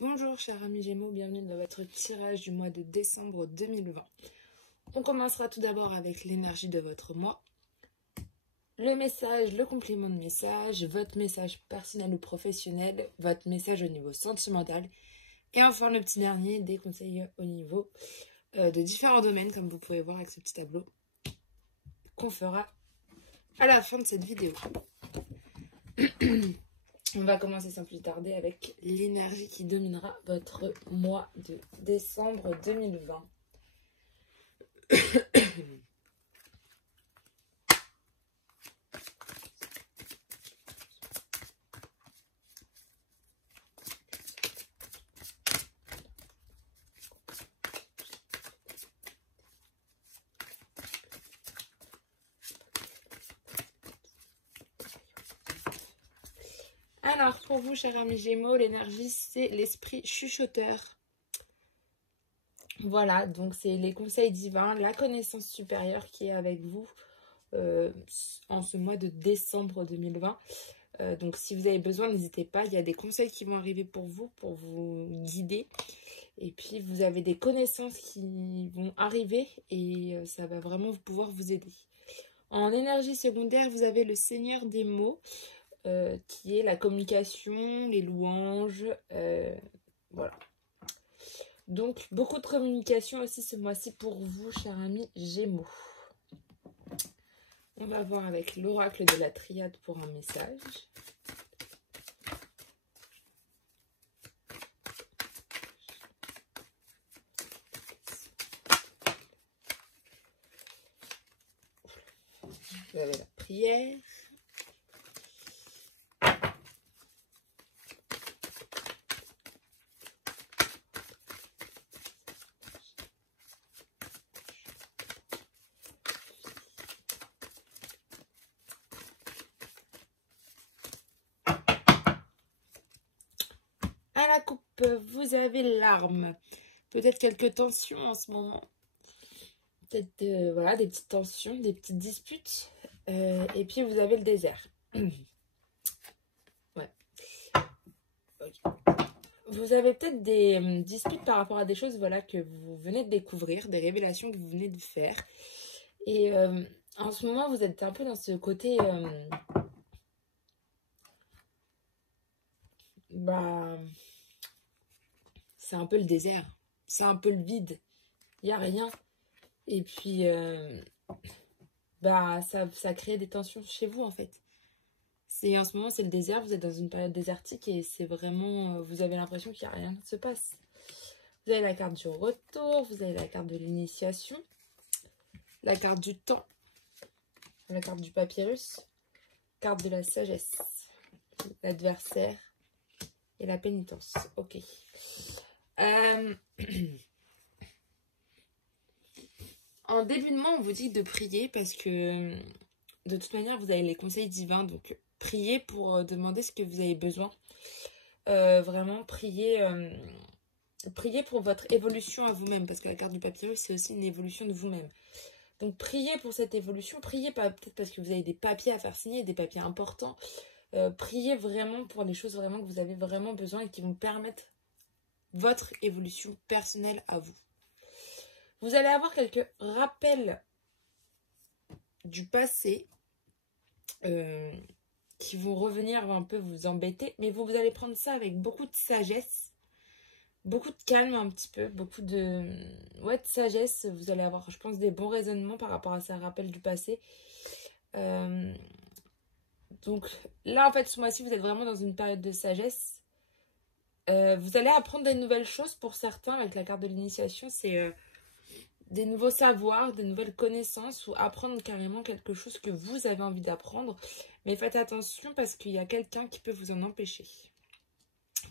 Bonjour chers amis Gémeaux, bienvenue dans votre tirage du mois de décembre 2020. On commencera tout d'abord avec l'énergie de votre mois, le message, le complément de message, votre message personnel ou professionnel, votre message au niveau sentimental et enfin le petit dernier, des conseils au niveau de différents domaines comme vous pouvez voir avec ce petit tableau qu'on fera à la fin de cette vidéo. On va commencer sans plus tarder avec l'énergie qui dominera votre mois de décembre 2020. Alors, pour vous, chers amis Gémeaux, l'énergie, c'est l'esprit chuchoteur. Voilà, donc c'est les conseils divins, la connaissance supérieure qui est avec vous en ce mois de décembre 2020. Donc, si vous avez besoin, n'hésitez pas. Il y a des conseils qui vont arriver pour vous guider. Et puis, vous avez des connaissances qui vont arriver et ça va vraiment pouvoir vous aider. En énergie secondaire, vous avez le Seigneur des mots. Qui est la communication, les louanges, voilà. Donc, beaucoup de communication aussi ce mois-ci pour vous, chers amis Gémeaux. On va voir avec l'oracle de la triade pour un message. Vous avez la prière. À la coupe, vous avez l'arme. Peut-être quelques tensions en ce moment. Peut-être voilà, des petites tensions, des petites disputes. Et puis vous avez le désert. Ouais. Okay. Vous avez peut-être des disputes par rapport à des choses voilà, que vous venez de découvrir, des révélations que vous venez de faire. Et en ce moment, vous êtes un peu dans ce côté... c'est un peu le désert. C'est un peu le vide. Il n'y a rien. Et puis, ça crée des tensions chez vous, en fait. En ce moment, c'est le désert. Vous êtes dans une période désertique et c'est vraiment... vous avez l'impression qu'il n'y a rien qui se passe. Vous avez la carte du retour. Vous avez la carte de l'initiation. La carte du temps. La carte du papyrus. Carte de la sagesse. L'adversaire. Et la pénitence. Ok. En début de mois, on vous dit de prier parce que de toute manière, vous avez les conseils divins. Donc, priez pour demander ce que vous avez besoin. Vraiment, priez pour votre évolution à vous-même. Parce que la carte du papyrus, c'est aussi une évolution de vous-même. Donc, priez pour cette évolution. Priez peut-être parce que vous avez des papiers à faire signer, des papiers importants. Priez vraiment pour les choses vraiment que vous avez vraiment besoin et qui vont permettre votre évolution personnelle à vous. Vous allez avoir quelques rappels du passé qui vont revenir un peu vous embêter, mais vous allez prendre ça avec beaucoup de sagesse, beaucoup de calme un petit peu, beaucoup de sagesse. Vous allez avoir, je pense, des bons raisonnements par rapport à ces rappels du passé. Donc là, en fait, ce mois-ci, vous êtes vraiment dans une période de sagesse. Vous allez apprendre des nouvelles choses pour certains avec la carte de l'initiation. C'est des nouveaux savoirs, des nouvelles connaissances ou apprendre carrément quelque chose que vous avez envie d'apprendre. Mais faites attention parce qu'il y a quelqu'un qui peut vous en empêcher.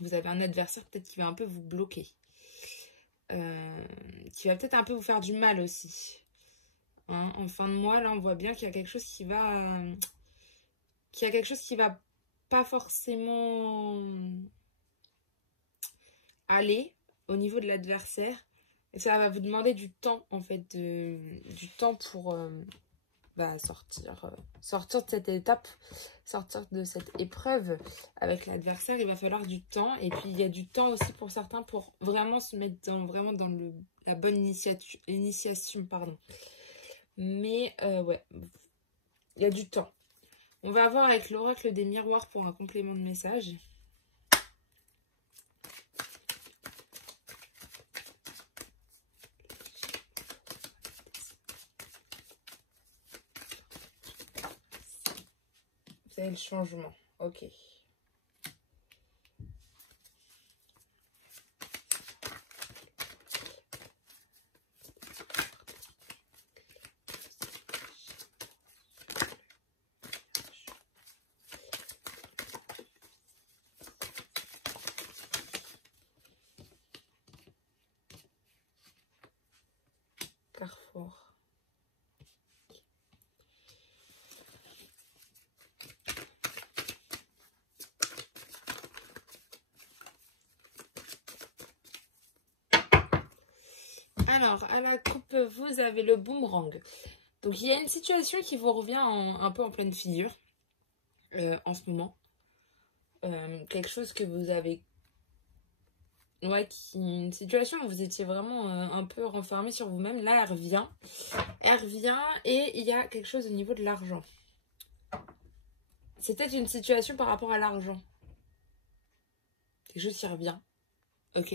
Vous avez un adversaire peut-être qui va un peu vous bloquer. Qui va peut-être un peu vous faire du mal aussi. Hein, en fin de mois, là, on voit bien qu'il y a quelque chose qui va... pas forcément aller au niveau de l'adversaire. Et ça va vous demander du temps, en fait, du temps bah, sortir de cette étape, sortir de cette épreuve avec l'adversaire. Il va falloir du temps. Et puis, il y a du temps aussi pour certains pour vraiment se mettre dans la bonne initiation. Pardon. Mais, ouais, il y a du temps. On va voir avec l'oracle des miroirs pour un complément de message. C'est le changement. Ok. Carrefour. Alors, à la coupe, vous avez le boomerang. Donc, il y a une situation qui vous revient un peu en pleine figure en ce moment. Quelque chose que vous avez... Ouais, une situation où vous étiez vraiment un peu renfermé sur vous-même. Là, elle revient. Elle revient et il y a quelque chose au niveau de l'argent. C'est peut-être une situation par rapport à l'argent. Quelque chose qui revient. Ok.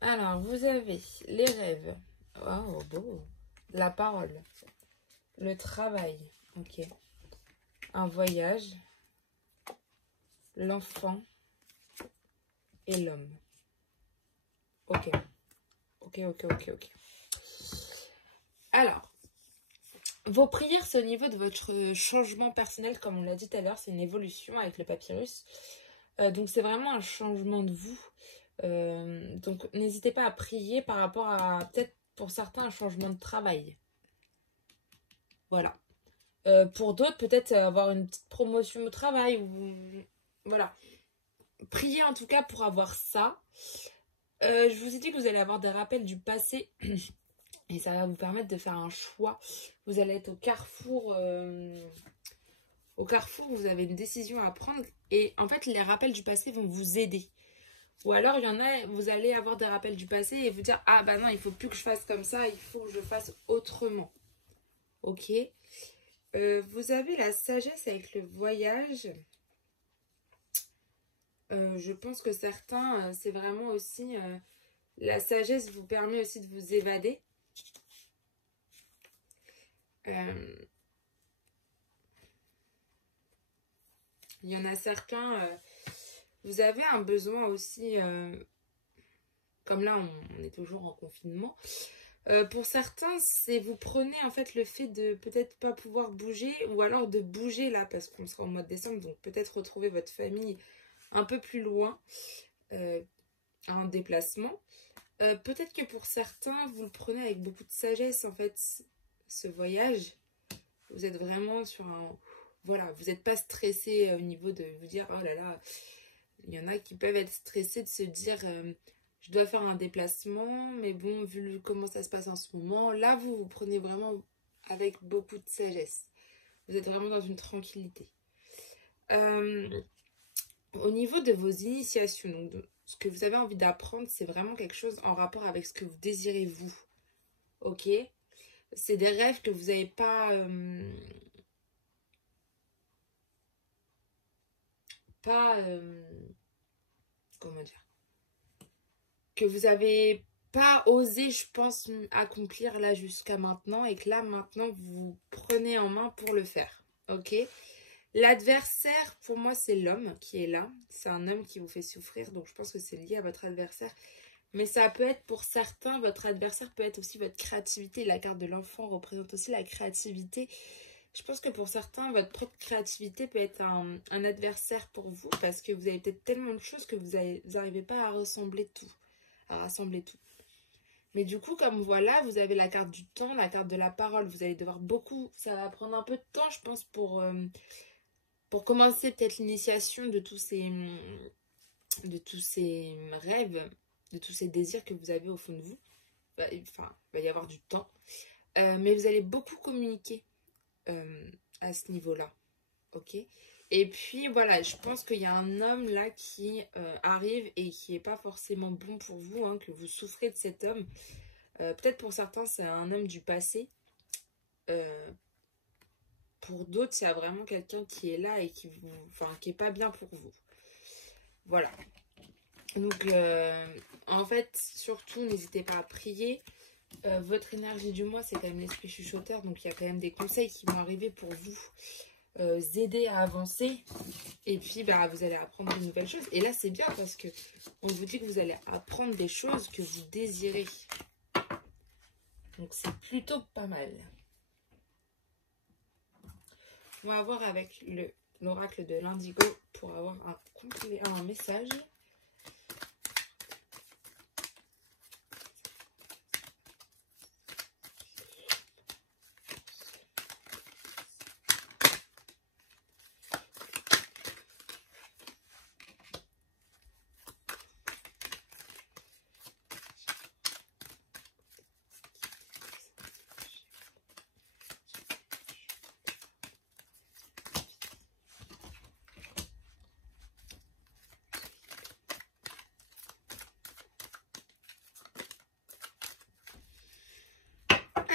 Alors, vous avez les rêves. Oh, beau. La parole. Le travail. Ok. Un voyage. L'enfant. Et l'homme. Ok. Ok. Alors, vos prières, c'est au niveau de votre changement personnel, comme on l'a dit tout à l'heure, c'est une évolution avec le papyrus. Donc, c'est vraiment un changement de vous. Donc, n'hésitez pas à prier par rapport à, peut-être pour certains, un changement de travail. Voilà. Pour d'autres, peut-être avoir une petite promotion au travail. Ou... Voilà. Priez en tout cas pour avoir ça. Je vous ai dit que vous allez avoir des rappels du passé. Et ça va vous permettre de faire un choix. Vous allez être au carrefour. Au carrefour, vous avez une décision à prendre. Et en fait, les rappels du passé vont vous aider. Ou alors, il y en a, vous allez avoir des rappels du passé et vous dire, ah bah non, il faut plus que je fasse comme ça, il faut que je fasse autrement. Ok. Vous avez la sagesse avec le voyage. Je pense que certains, c'est vraiment aussi... la sagesse vous permet aussi de vous évader. Il y en a certains... vous avez un besoin aussi... comme là, on est toujours en confinement. Pour certains, c'est vous prenez en fait le fait de peut-être pas pouvoir bouger ou alors de bouger là parce qu'on sera au mois de décembre. Donc peut-être retrouver votre famille un peu plus loin en déplacement. Peut-être que pour certains, vous le prenez avec beaucoup de sagesse, en fait, ce voyage. Vous êtes vraiment sur un... Voilà, vous n'êtes pas stressé au niveau de vous dire, oh là là, il y en a qui peuvent être stressés de se dire, je dois faire un déplacement, mais bon, vu comment ça se passe en ce moment, là, vous prenez vraiment avec beaucoup de sagesse. Vous êtes vraiment dans une tranquillité. Au niveau de vos initiations, donc ce que vous avez envie d'apprendre, c'est vraiment quelque chose en rapport avec ce que vous désirez vous. Ok? C'est des rêves que vous n'avez pas... comment dire? Que vous n'avez pas osé, je pense, accomplir là jusqu'à maintenant. Et que là, maintenant, vous prenez en main pour le faire. Ok? L'adversaire, pour moi, c'est l'homme qui est là. C'est un homme qui vous fait souffrir. Donc, je pense que c'est lié à votre adversaire. Mais ça peut être, pour certains, votre adversaire peut être aussi votre créativité. La carte de l'enfant représente aussi la créativité. Je pense que pour certains, votre propre créativité peut être un adversaire pour vous. Parce que vous avez peut-être tellement de choses que vous n'arrivez pas à rassembler tout. Mais du coup, comme voilà, vous avez la carte du temps, la carte de la parole. Vous allez devoir beaucoup... Ça va prendre un peu de temps, je pense, pour commencer peut-être l'initiation de tous ces rêves, de tous ces désirs que vous avez au fond de vous. Enfin, il va y avoir du temps. Mais vous allez beaucoup communiquer à ce niveau-là. Ok? Et puis voilà, je pense qu'il y a un homme là qui arrive et qui n'est pas forcément bon pour vous, hein, que vous souffrez de cet homme. Peut-être pour certains, c'est un homme du passé. Pour d'autres, il y a vraiment quelqu'un qui est là et qui vous, enfin, qui est pas bien pour vous. Voilà. Donc, en fait, surtout, n'hésitez pas à prier. Votre énergie du mois, c'est quand même l'esprit chuchoteur. Donc, il y a quand même des conseils qui vont arriver pour vous aider à avancer. Et puis, bah, vous allez apprendre de nouvelles choses. Et là, c'est bien parce que on vous dit que vous allez apprendre des choses que vous désirez. Donc, c'est plutôt pas mal. On va voir avec l'oracle de l'Indigo pour avoir un message.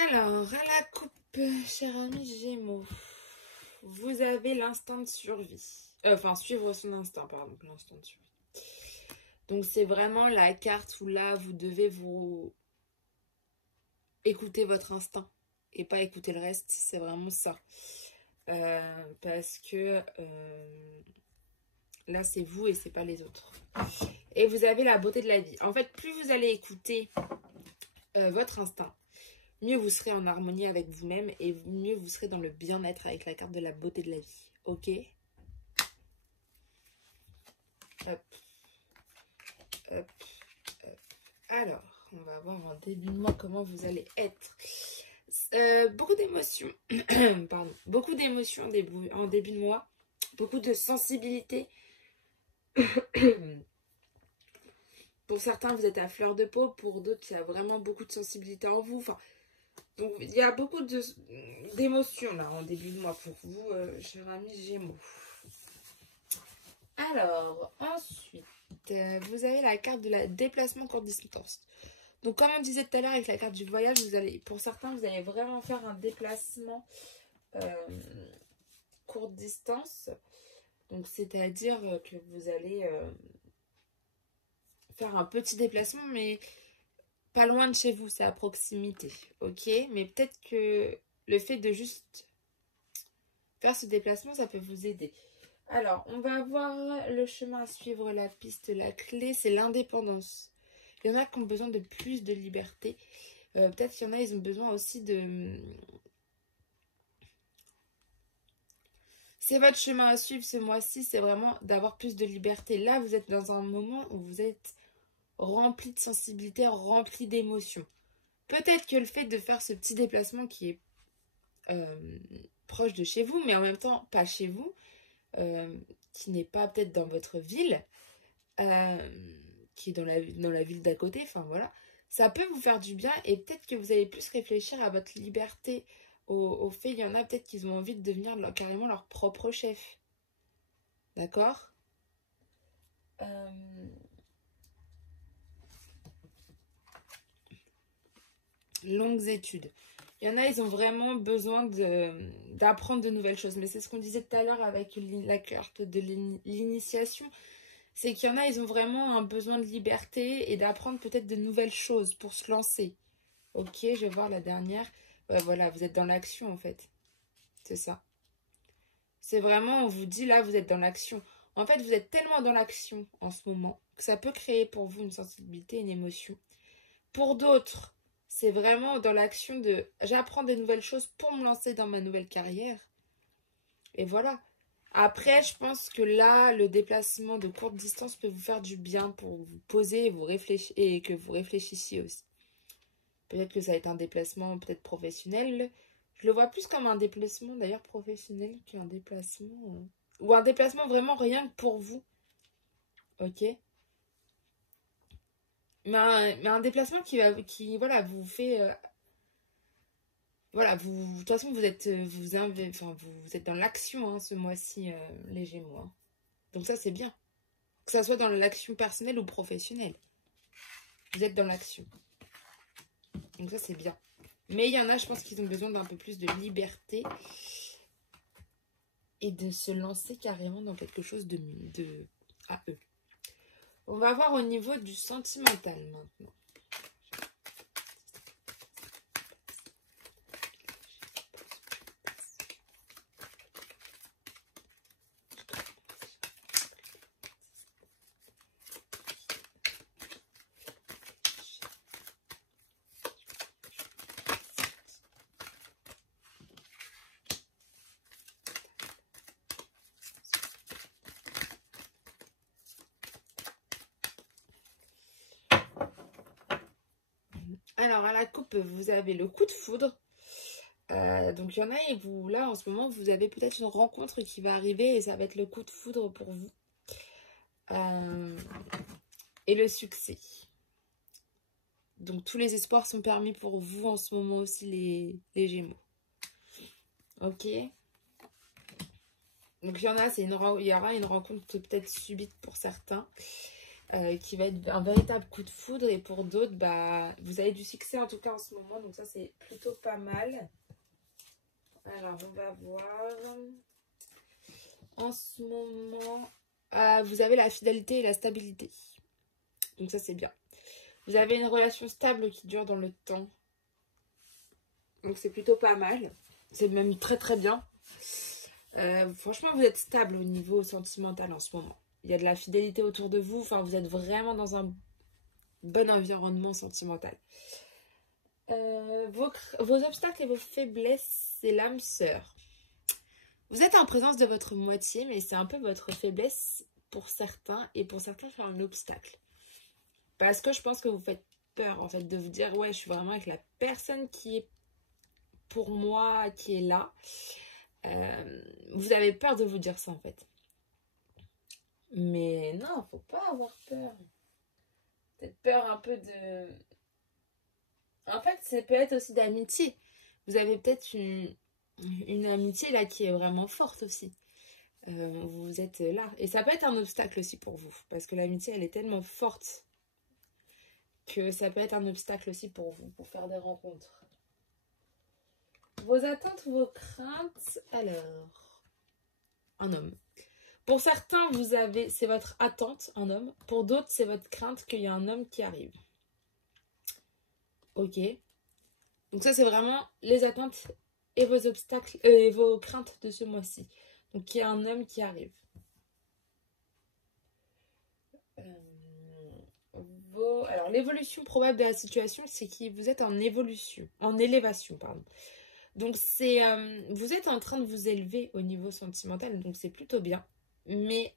Alors, à la coupe, cher ami Gémeaux, vous avez l'instinct de survie. Enfin, suivre son instinct, pardon, l'instinct de survie. Donc, c'est vraiment la carte où là, vous devez vous écouter votre instinct et pas écouter le reste. C'est vraiment ça. Parce que là, c'est vous et c'est pas les autres. Et vous avez la beauté de la vie. En fait, plus vous allez écouter votre instinct, mieux vous serez en harmonie avec vous-même et mieux vous serez dans le bien-être avec la carte de la beauté de la vie. Ok? Hop. Hop. Hop. Alors, on va voir en début de mois comment vous allez être. Beaucoup d'émotions. Pardon. Beaucoup d'émotions en début de mois. Beaucoup de sensibilité. Pour certains, vous êtes à fleur de peau. Pour d'autres, il y a vraiment beaucoup de sensibilité en vous. Enfin, donc, il y a beaucoup d'émotions là en début de mois pour vous, cher ami Gémeaux. Alors, ensuite, vous avez la carte de la déplacement courte distance. Donc, comme on disait tout à l'heure avec la carte du voyage, pour certains, vous allez vraiment faire un déplacement courte distance. Donc, c'est-à-dire que vous allez faire un petit déplacement, mais pas loin de chez vous, c'est à proximité, ok? Mais peut-être que le fait de juste faire ce déplacement, ça peut vous aider. Alors, on va voir le chemin à suivre, la piste, la clé, c'est l'indépendance. Il y en a qui ont besoin de plus de liberté. Peut-être qu'il y en a, ils ont besoin aussi de... C'est votre chemin à suivre ce mois-ci, c'est vraiment d'avoir plus de liberté. Là, vous êtes dans un moment où vous êtes rempli de sensibilité, rempli d'émotions. Peut-être que le fait de faire ce petit déplacement qui est proche de chez vous, mais en même temps pas chez vous, qui n'est pas peut-être dans votre ville, qui est dans la ville d'à côté, enfin voilà, ça peut vous faire du bien et peut-être que vous allez plus réfléchir à votre liberté, au fait, il y en a peut-être qui ont envie de devenir carrément leur propre chef. D'accord? Longues études. Il y en a, ils ont vraiment besoin d'apprendre de nouvelles choses. Mais c'est ce qu'on disait tout à l'heure avec la carte de l'initiation. C'est qu'il y en a, ils ont vraiment un besoin de liberté et d'apprendre peut-être de nouvelles choses pour se lancer. Ok, je vais voir la dernière. Ouais, voilà, vous êtes dans l'action en fait. C'est ça. C'est vraiment, on vous dit là, vous êtes dans l'action. En fait, vous êtes tellement dans l'action en ce moment que ça peut créer pour vous une sensibilité, une émotion. Pour d'autres, c'est vraiment dans l'action de j'apprends des nouvelles choses pour me lancer dans ma nouvelle carrière. Et voilà. Après, je pense que là, le déplacement de courte distance peut vous faire du bien pour vous poser et, et que vous réfléchissiez aussi. Peut-être que ça va être un déplacement peut-être professionnel. Je le vois plus comme un déplacement d'ailleurs professionnel qu'un déplacement... ou un déplacement vraiment rien que pour vous. Ok? Mais un déplacement qui voilà, vous fait Voilà, de toute façon, vous êtes dans l'action hein, ce mois-ci, les Gémeaux. Hein. Donc ça, c'est bien. Que ça soit dans l'action personnelle ou professionnelle. Vous êtes dans l'action. Donc ça, c'est bien. Mais il y en a, je pense qu'ils ont besoin d'un peu plus de liberté et de se lancer carrément dans quelque chose de à eux. On va voir au niveau du sentimental maintenant. Alors, à la coupe, vous avez le coup de foudre. Donc, il y en a, et vous, là, en ce moment, vous avez peut-être une rencontre qui va arriver et ça va être le coup de foudre pour vous. Et le succès. Donc, tous les espoirs sont permis pour vous en ce moment aussi, les Gémeaux. Ok. Donc, il y en a, il y aura une rencontre peut-être subite pour certains. Qui va être un véritable coup de foudre. Et pour d'autres, bah, vous avez du succès en tout cas en ce moment. Donc ça, c'est plutôt pas mal. Alors, on va voir. En ce moment, vous avez la fidélité et la stabilité. Donc ça, c'est bien. Vous avez une relation stable qui dure dans le temps. Donc c'est plutôt pas mal. C'est même très très bien. Franchement, vous êtes stable au niveau sentimental en ce moment. Il y a de la fidélité autour de vous. Enfin, vous êtes vraiment dans un bon environnement sentimental. Vos obstacles et vos faiblesses, c'est l'âme sœur. Vous êtes en présence de votre moitié, mais c'est un peu votre faiblesse pour certains. Et pour certains, c'est un obstacle. Parce que je pense que vous faites peur, en fait, de vous dire, ouais, je suis vraiment avec la personne qui est pour moi, qui est là. Vous avez peur de vous dire ça, en fait. Mais non, faut pas avoir peur. Peut-être peur un peu de... En fait, ça peut être aussi d'amitié. Vous avez peut-être une amitié là qui est vraiment forte aussi. Vous êtes là. Et ça peut être un obstacle aussi pour vous. Parce que l'amitié, elle est tellement forte que ça peut être un obstacle aussi pour vous, pour faire des rencontres. Vos attentes, vos craintes. Alors, un homme. Pour certains, c'est votre attente, un homme. Pour d'autres, c'est votre crainte qu'il y ait un homme qui arrive. Ok. Donc ça, c'est vraiment les attentes et vos obstacles et vos craintes de ce mois-ci. Donc il y a un homme qui arrive. Alors l'évolution probable de la situation, c'est que vous êtes en élévation, pardon. Donc vous êtes en train de vous élever au niveau sentimental, donc c'est plutôt bien. Mais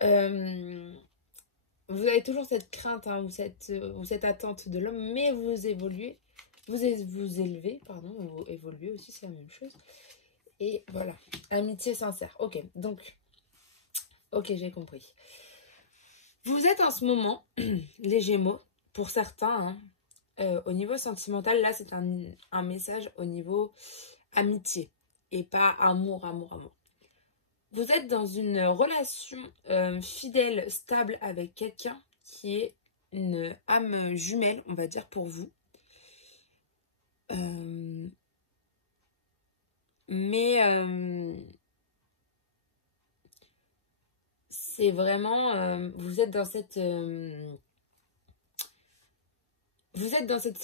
vous avez toujours cette crainte hein, ou cette attente de l'homme, mais vous évoluez, vous élevez, pardon, vous évoluez aussi, c'est la même chose. Et voilà, amitié sincère. Ok, donc, ok, j'ai compris. Vous êtes en ce moment, les Gémeaux, pour certains, hein, au niveau sentimental, là, c'est un message au niveau amitié et pas amour. Vous êtes dans une relation fidèle, stable avec quelqu'un qui est une âme jumelle, on va dire, pour vous. Mais c'est vraiment... vous êtes dans cette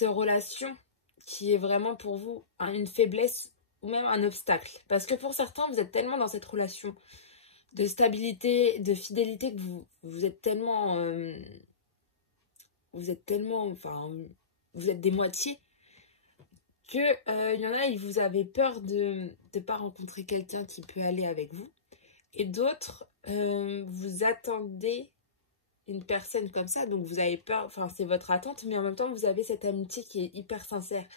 relation qui est vraiment pour vous une faiblesse ou même un obstacle. Parce que pour certains, vous êtes tellement dans cette relation de stabilité, de fidélité que vous êtes tellement... enfin, vous êtes des moitiés que y en a, vous avez peur de ne pas rencontrer quelqu'un qui peut aller avec vous. Et d'autres, vous attendez une personne comme ça, donc vous avez peur, enfin c'est votre attente, mais en même temps vous avez cette amitié qui est hyper sincère.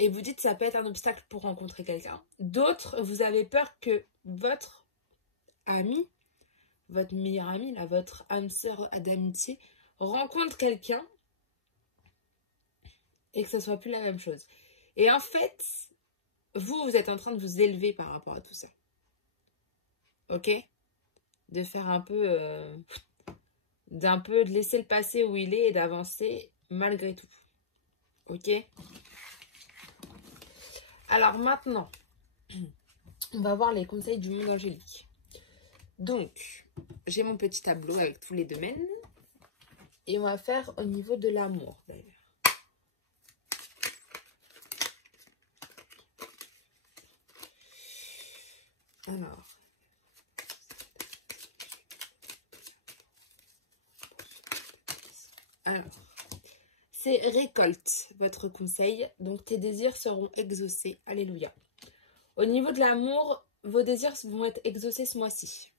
Et vous dites ça peut être un obstacle pour rencontrer quelqu'un. D'autres, vous avez peur que votre ami, votre meilleur ami, là, votre âme sœur d'amitié, rencontre quelqu'un et que ce soit plus la même chose. Et en fait, vous êtes en train de vous élever par rapport à tout ça. Ok? De faire un peu... de laisser le passé où il est et d'avancer malgré tout. Ok? Alors maintenant, on va voir les conseils du monde angélique. Donc, j'ai mon petit tableau avec tous les domaines. Et on va faire au niveau de l'amour, d'ailleurs. Alors, c'est récolte votre conseil. Donc, tes désirs seront exaucés. Alléluia. Au niveau de l'amour, vos désirs vont être exaucés ce mois-ci.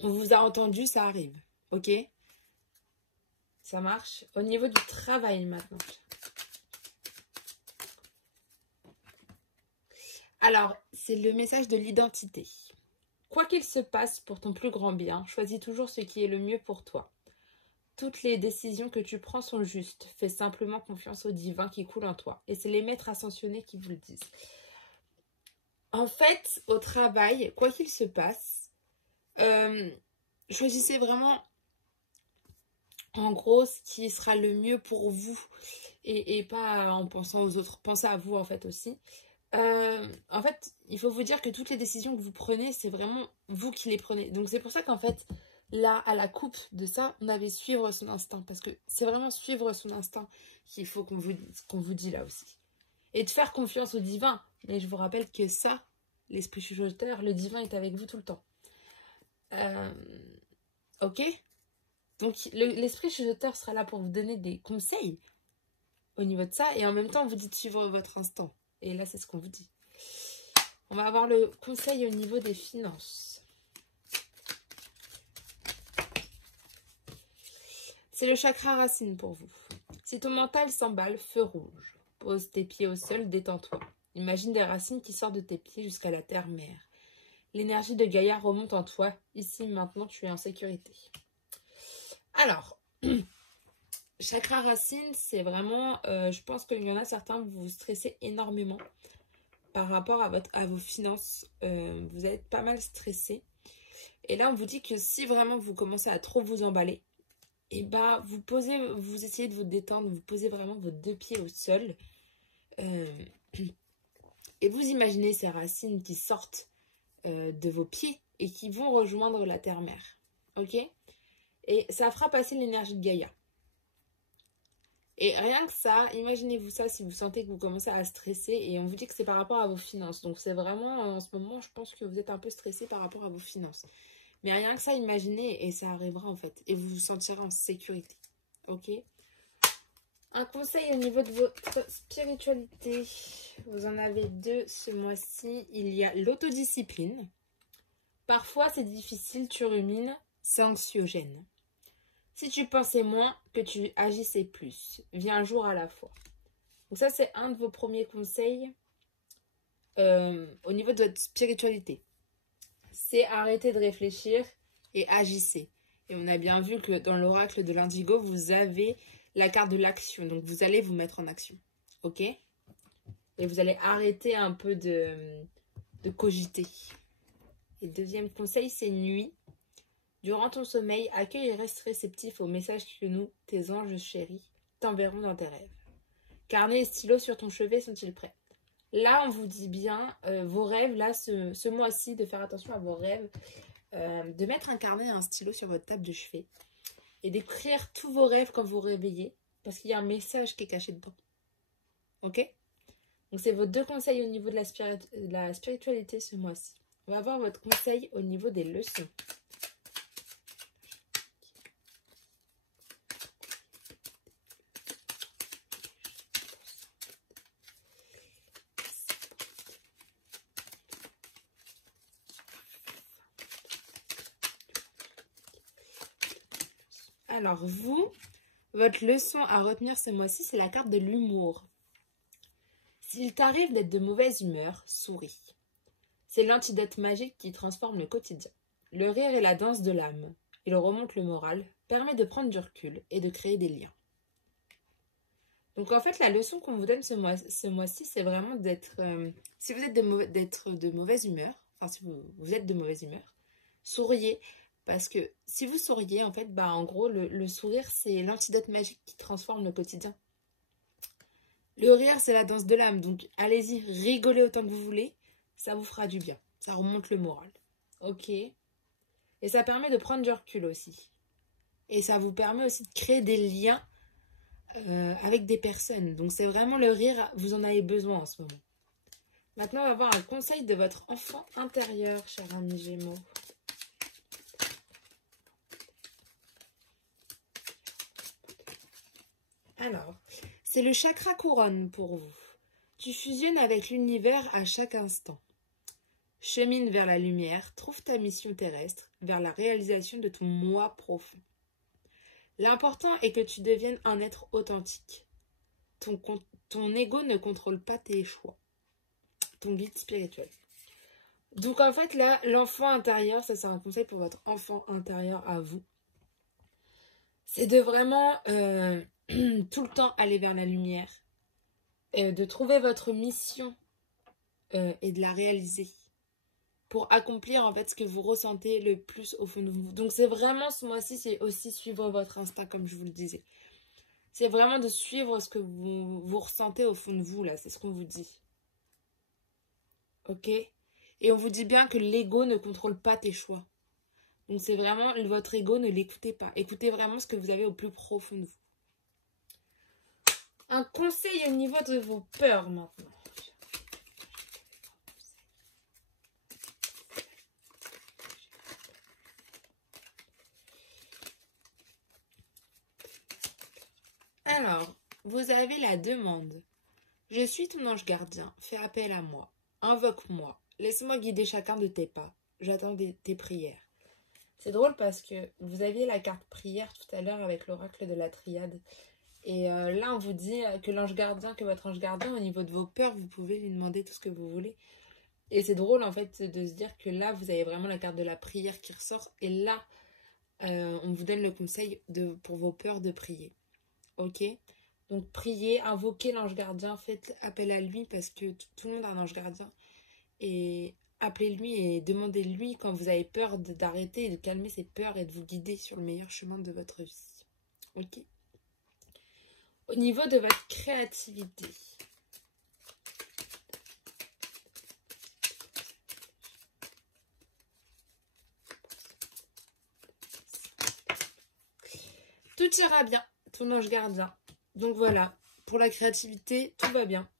On vous a entendu, ça arrive. Ok? Ça marche. Au niveau du travail maintenant. Alors, c'est le message de l'identité. Quoi qu'il se passe pour ton plus grand bien, choisis toujours ce qui est le mieux pour toi. Toutes les décisions que tu prends sont justes. Fais simplement confiance au divin qui coule en toi. Et c'est les maîtres ascensionnés qui vous le disent. En fait, au travail, quoi qu'il se passe, choisissez vraiment, en gros, ce qui sera le mieux pour vous. Et pas en pensant aux autres. Pensez à vous, en fait, aussi. En fait, il faut vous dire que toutes les décisions que vous prenez, c'est vraiment vous qui les prenez. Donc, c'est pour ça qu'en fait, là, à la coupe de ça, on avait suivre son instinct. Parce que c'est vraiment suivre son instinct qu'il faut qu'on vous dit là aussi. Et de faire confiance au divin. Mais je vous rappelle que ça, l'esprit chuchoteur, le divin est avec vous tout le temps. Ok? Donc, l'esprit chuchoteur sera là pour vous donner des conseils au niveau de ça. Et en même temps, on vous dit de suivre votre instinct. Et là, c'est ce qu'on vous dit. On va avoir le conseil au niveau des finances. C'est le chakra racine pour vous. Si ton mental s'emballe, feu rouge. Pose tes pieds au sol, détends-toi. Imagine des racines qui sortent de tes pieds jusqu'à la terre-mère. L'énergie de Gaïa remonte en toi. Ici, maintenant, tu es en sécurité. Alors, chakra racine, c'est vraiment... je pense qu'il y en a certains, vous vous stressez énormément par rapport à vos finances. Vous êtes pas mal stressé. Et là, on vous dit que si vraiment vous commencez à trop vous emballer, et bah, vous essayez de vous détendre, vous posez vraiment vos deux pieds au sol. Et vous imaginez ces racines qui sortent de vos pieds et qui vont rejoindre la terre-mère. Ok? Et ça fera passer l'énergie de Gaïa. Et rien que ça, imaginez-vous ça si vous sentez que vous commencez à stresser. Et on vous dit que c'est par rapport à vos finances. Donc c'est vraiment, en ce moment, je pense que vous êtes un peu stressé par rapport à vos finances. Mais rien que ça, imaginez et ça arrivera en fait. Et vous vous sentirez en sécurité. Ok? Un conseil au niveau de votre spiritualité. Vous en avez deux ce mois-ci. Il y a l'autodiscipline. Parfois, c'est difficile, tu rumines, c'est anxiogène. Si tu pensais moins, que tu agissais plus. Vis un jour à la fois. Donc ça, c'est un de vos premiers conseils au niveau de votre spiritualité. C'est arrêter de réfléchir et agissez. Et on a bien vu que dans l'oracle de l'Indigo, vous avez la carte de l'action. Donc, vous allez vous mettre en action. Ok? Et vous allez arrêter un peu de cogiter. Et deuxième conseil, c'est nuit. Durant ton sommeil, accueille et reste réceptif aux messages que nous, tes anges chéris, t'enverront dans tes rêves. Carnet et stylo sur ton chevet sont-ils prêts? Là, on vous dit bien, vos rêves, là, ce mois-ci, de faire attention à vos rêves, de mettre un carnet et un stylo sur votre table de chevet et d'écrire tous vos rêves quand vous vous réveillez, parce qu'il y a un message qui est caché dedans. Ok? Donc, c'est vos deux conseils au niveau de la spiritualité ce mois-ci. On va voir votre conseil au niveau des leçons. Alors vous, votre leçon à retenir ce mois-ci, c'est la carte de l'humour. S'il t'arrive d'être de mauvaise humeur, souris. C'est l'antidote magique qui transforme le quotidien. Le rire est la danse de l'âme. Il remonte le moral, permet de prendre du recul et de créer des liens. Donc en fait, la leçon qu'on vous donne ce mois-ci, c'est vraiment d'être... si vous êtes d'être de mauvaise humeur, enfin si vous êtes de mauvaise humeur, souriez. Parce que si vous souriez, en fait, bah en gros, le sourire, c'est l'antidote magique qui transforme le quotidien. Le rire, c'est la danse de l'âme. Donc allez-y, rigolez autant que vous voulez. Ça vous fera du bien. Ça remonte le moral. Ok? Et ça permet de prendre du recul aussi. Et ça vous permet aussi de créer des liens avec des personnes. Donc c'est vraiment le rire, vous en avez besoin en ce moment. Maintenant, on va voir un conseil de votre enfant intérieur, cher ami Gémeaux. Alors, c'est le chakra couronne pour vous. Tu fusionnes avec l'univers à chaque instant. Chemine vers la lumière, trouve ta mission terrestre, vers la réalisation de ton moi profond. L'important est que tu deviennes un être authentique. Ton ego ne contrôle pas tes choix. Ton guide spirituel. Donc en fait là, l'enfant intérieur, ça c'est un conseil pour votre enfant intérieur à vous. C'est de vraiment tout le temps aller vers la lumière. De trouver votre mission et de la réaliser. Pour accomplir en fait ce que vous ressentez le plus au fond de vous. Donc c'est vraiment ce mois-ci, c'est aussi suivre votre instinct comme je vous le disais. C'est vraiment de suivre ce que vous ressentez au fond de vous là, c'est ce qu'on vous dit. Ok? Et on vous dit bien que l'ego ne contrôle pas tes choix. Donc c'est vraiment votre ego, ne l'écoutez pas. Écoutez vraiment ce que vous avez au plus profond de vous. Un conseil au niveau de vos peurs maintenant. Alors, vous avez la demande. Je suis ton ange gardien, fais appel à moi, invoque-moi, laisse-moi guider chacun de tes pas, j'attends tes prières. C'est drôle parce que vous aviez la carte prière tout à l'heure avec l'oracle de la triade. Et là, on vous dit que l'ange gardien, que votre ange gardien, au niveau de vos peurs, vous pouvez lui demander tout ce que vous voulez. Et c'est drôle en fait de se dire que là, vous avez vraiment la carte de la prière qui ressort. Et là, on vous donne le conseil pour vos peurs de prier. Ok? Donc priez, invoquez l'ange gardien, faites appel à lui parce que tout le monde a un ange gardien. Et appelez-lui et demandez-lui quand vous avez peur d'arrêter et de calmer ses peurs et de vous guider sur le meilleur chemin de votre vie. Ok? Au niveau de votre créativité. Tout ira bien, ton ange gardien. Donc voilà, pour la créativité, tout va bien.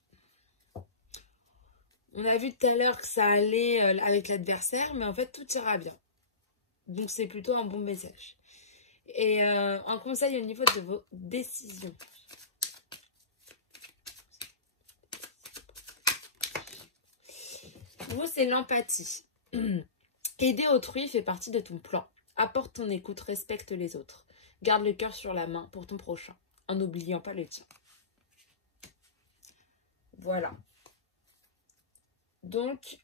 On a vu tout à l'heure que ça allait avec l'adversaire, mais en fait, tout ira bien. Donc c'est plutôt un bon message. Et un conseil au niveau de vos décisions. Vous, c'est l'empathie. Aider autrui fait partie de ton plan. Apporte ton écoute, respecte les autres. Garde le cœur sur la main pour ton prochain, en n'oubliant pas le tien. Voilà. Donc,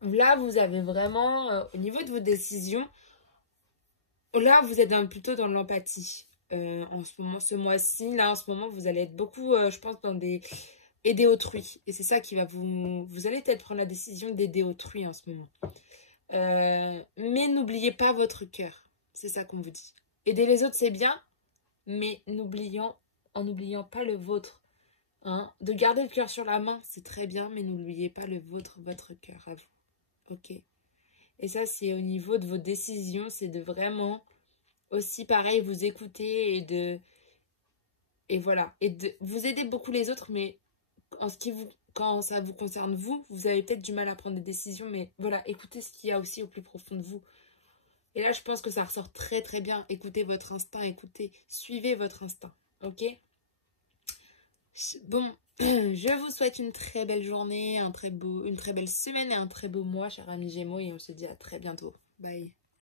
là, vous avez vraiment, au niveau de vos décisions, là, vous êtes plutôt dans l'empathie. En ce moment, ce mois-ci, là, en ce moment, vous allez être beaucoup, je pense, dans des... aider autrui. Et c'est ça qui va vous allez peut-être prendre la décision d'aider autrui en ce moment. Mais n'oubliez pas votre cœur. C'est ça qu'on vous dit. Aider les autres, c'est bien, mais en n'oubliant pas le vôtre. Hein? De garder le cœur sur la main, c'est très bien, mais n'oubliez pas le vôtre, votre cœur à vous. Ok? Et ça, c'est au niveau de vos décisions, c'est de vraiment aussi, pareil, vous écouter et voilà. Et de vous aider beaucoup les autres, mais quand ça vous concerne vous avez peut-être du mal à prendre des décisions, mais voilà, écoutez ce qu'il y a aussi au plus profond de vous. Et là, je pense que ça ressort très très bien. Écoutez votre instinct, suivez votre instinct, ok? Bon, je vous souhaite une très belle journée, une très belle semaine et un très beau mois, chers amis Gémeaux, et on se dit à très bientôt. Bye!